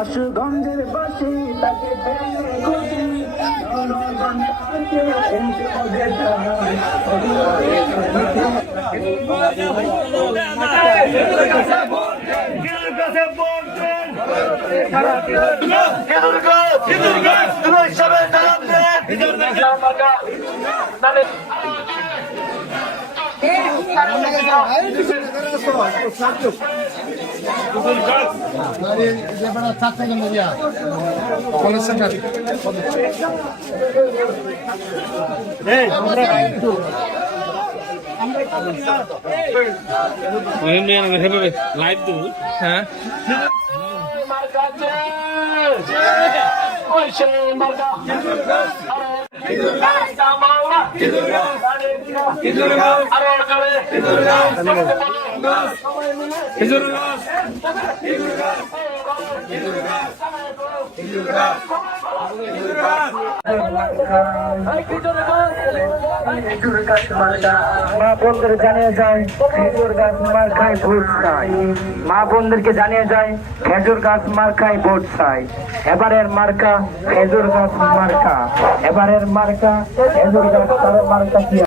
আশুগঞ্জের বাসী তাকে পেয়ে খুশি লাইভ দেবো হ্যাঁ মা বোনদের জানিয়ে যায় খেজুর গাছ মার্কায় ভোট চাই। মা বোনদেরকে জানিয়ে যায় খেজুর গাছ মার্কায় ভোট চাই। এবারের মার্কা খেজুর গাছ মার্কা, এবারের মার্কা খেজুর গাছ মার্কা কি